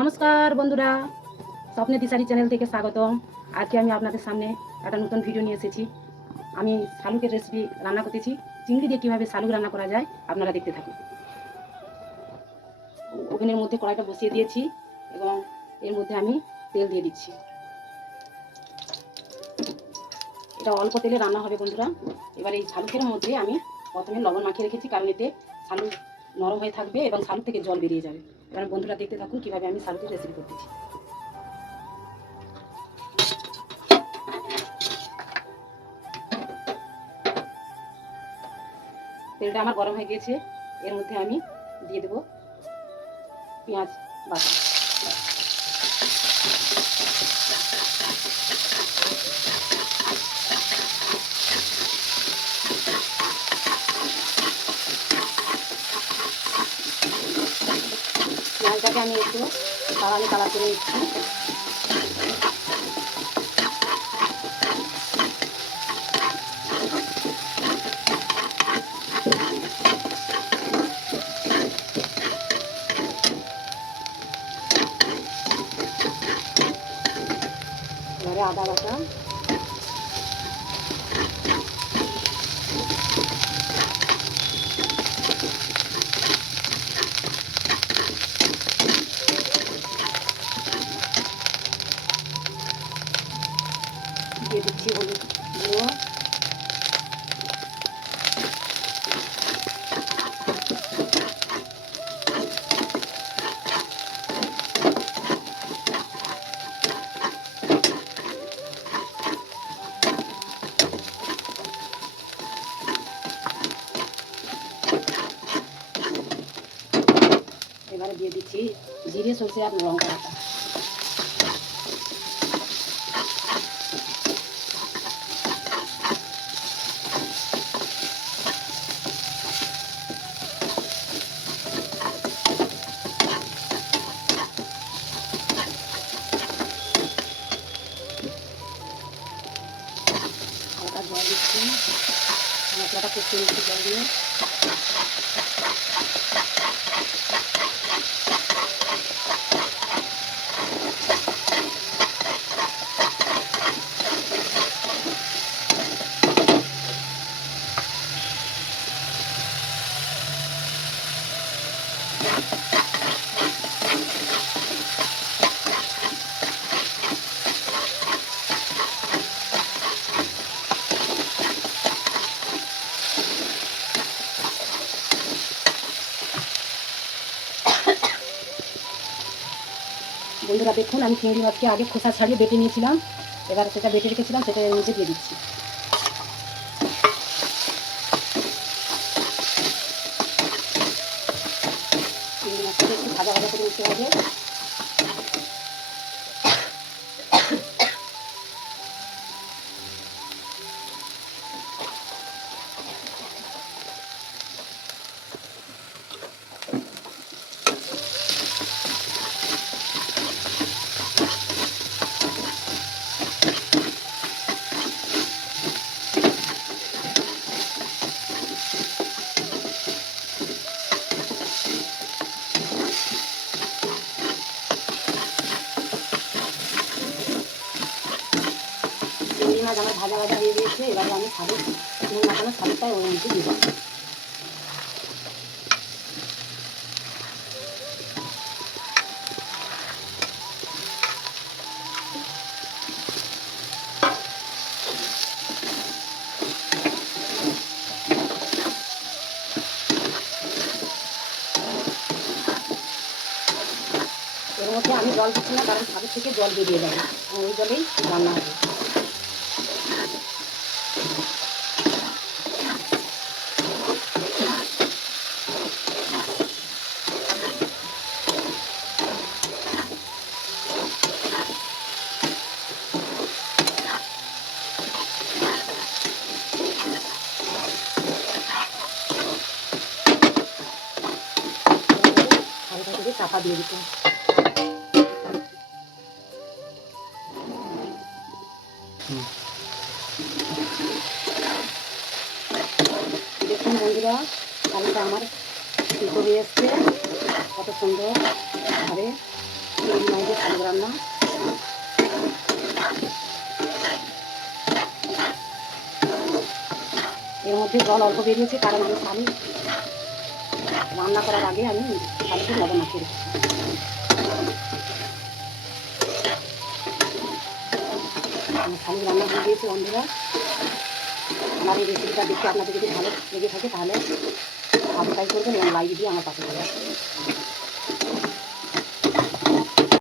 নমস্কার বন্ধুরা, স্বপ্নে দিশারি চ্যানেল থেকে স্বাগতম। আজকে আমি আপনাদের সামনে একটা নতুন ভিডিও নিয়ে এসেছি। আমি শালুকের রেসিপি রান্না করতেছি। চিংড়ি দিয়ে কীভাবে শালুক রান্না করা যায় আপনারা দেখতে থাকুন। ওভেনের মধ্যে কড়াইটা বসিয়ে দিয়েছি এবং এর মধ্যে আমি তেল দিয়ে দিচ্ছি। এটা অল্প তেলে রান্না হবে বন্ধুরা। এবার এই শালুকের মধ্যে আমি প্রথমে লবণ মাখিয়ে রেখেছি, কারণ এতে শালুক নরম হয়ে থাকবে এবং শালুক থেকে জল বেরিয়ে যাবে। এবার বন্ধুরা দেখতে থাকুন কীভাবে আমি শালুকের রেসিপি করতেছি। তেলটা আমার গরম হয়ে গিয়েছে, এর মধ্যে আমি দিয়ে দেব পেঁয়াজ বাটা। পেঁয়াজটাকে আমি একটু তাড়াতাড়ি কালার করে নিচ্ছি। এবারে আদা বাটা, দিয়ে দিচ্ছি হলুদ গুঁড়ো, এবারে দিয়ে দিচ্ছি জিরে, সরষে আর লঙ্কা বাটা। হালকা জল দিচ্ছি, মশলাটা কষিয়ে নিচ্ছি জল দিয়ে। বন্ধুরা দেখুন, আমি চিংড়ি মাছকে আগে খোসা ছাড়িয়ে বেটে নিয়েছিলাম, এবার সেটা বেটে রেখেছিলাম, সেটা এর নিচে দিয়ে দিচ্ছি। চিংড়ি মাছটাকে একটু ভাজা ভাজা করে নিতে হবে। চিংড়ি মাছ আমার ভাজা ভাজা হয়ে গিয়েছে, এবারে আমি শালুক নুন মাখানো শালুকটাই ওর মধ্যে দিয়ে দেবো। এর মধ্যে আমি জল দিচ্ছি না, কারণ শালুক থেকে জল বেরিয়ে যাবে, ওই জলেই রান্না হবে। হালকা করে চাপা দিয়ে দিতে। দেখুন বন্ধুরা, শালুকটা আমার সিদ্ধ হয়ে এসছে, কত সুন্দরভাবে শালুক রান্না। এর মধ্যে জল অল্প বেরিয়েছে, কারণ আমি শালুক রান্না করার আগে আমি শালুকে লবণ মাখিয়ে রেখেছি। শালুক রান্না হয়ে গিয়েছে বন্ধুরা। আমার এই রেসিপিটা দেখতে আপনাদের যদি ভালো লেগে থাকে তাহলে সাবস্ক্রাইব করবেন এবং লাইক দিয়ে আমার পাশে থাকবেন।